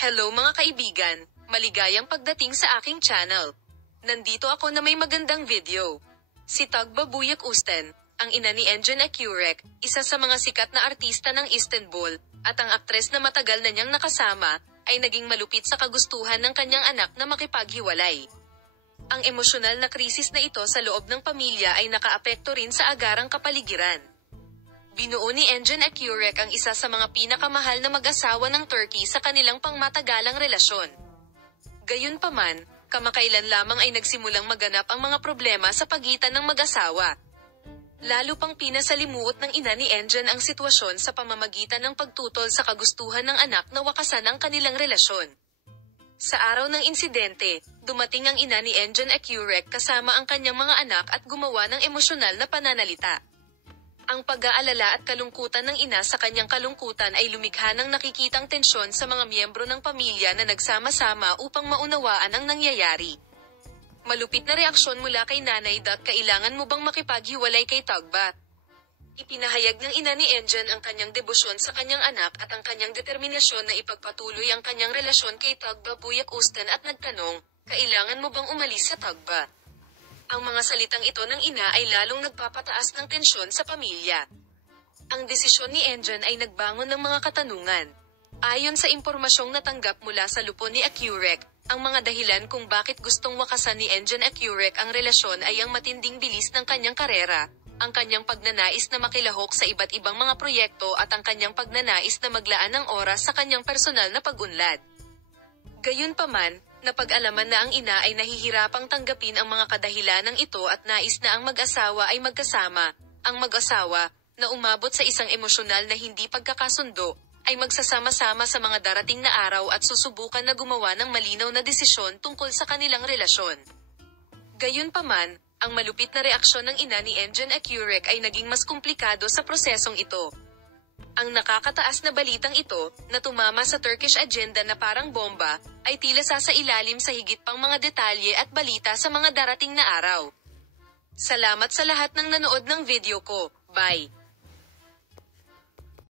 Hello mga kaibigan, maligayang pagdating sa aking channel. Nandito ako na may magandang video. Si Tugba Büyük Üstün, ang ina ni Engin Akyurek, isa sa mga sikat na artista ng Istanbul, at ang aktres na matagal na niyang nakasama, ay naging malupit sa kagustuhan ng kanyang anak na makipaghiwalay. Ang emosyonal na krisis na ito sa loob ng pamilya ay nakaapekto rin sa agarang kapaligiran. Binuo ni Engin Akyurek ang isa sa mga pinakamahal na mag-asawa ng Turkey sa kanilang pangmatagalang relasyon. Gayunpaman, kamakailan lamang ay nagsimulang maganap ang mga problema sa pagitan ng mag-asawa. Lalo pang pinasalimuot ng ina ni Engin ang sitwasyon sa pamamagitan ng pagtutol sa kagustuhan ng anak na wakasan ang kanilang relasyon. Sa araw ng insidente, dumating ang ina ni Engin Akyurek kasama ang kanyang mga anak at gumawa ng emosyonal na pananalita. Ang pag-aalala at kalungkutan ng ina sa kanyang kalungkutan ay lumikha ng nakikitang tensyon sa mga miyembro ng pamilya na nagsama-sama upang maunawaan ang nangyayari. Malupit na reaksyon mula kay Nanay. Kailangan mo bang makipaghiwalay kay Tugba? Ipinahayag ng ina ni Engin ang kanyang debosyon sa kanyang anak at ang kanyang determinasyon na ipagpatuloy ang kanyang relasyon kay Tugba Büyük Üstün at nagtanong, kailangan mo bang umalis sa Tugba? Ang mga salitang ito ng ina ay lalong nagpapataas ng tensyon sa pamilya. Ang desisyon ni Engin ay nagbangon ng mga katanungan. Ayon sa impormasyong natanggap mula sa lupon ni Akyurek, ang mga dahilan kung bakit gustong wakasan ni Engin Akyurek ang relasyon ay ang matinding bilis ng kanyang karera, ang kanyang pagnanais na makilahok sa iba't ibang mga proyekto at ang kanyang pagnanais na maglaan ng oras sa kanyang personal na pag-unlad. Gayunpaman, napag-alaman na ang ina ay nahihirapang tanggapin ang mga kadahilanang ito at nais na ang mag-asawa ay magkasama. Ang mag-asawa, na umabot sa isang emosyonal na hindi pagkakasundo, ay magsasama-sama sa mga darating na araw at susubukan na gumawa ng malinaw na desisyon tungkol sa kanilang relasyon. Gayunpaman, ang malupit na reaksyon ng ina ni Engin Akyurek ay naging mas komplikado sa prosesong ito. Ang nakakataas na balitang ito, na tumama sa Turkish agenda na parang bomba, ay tila sasailalim sa higit pang mga detalye at balita sa mga darating na araw. Salamat sa lahat ng nanood ng video ko. Bye!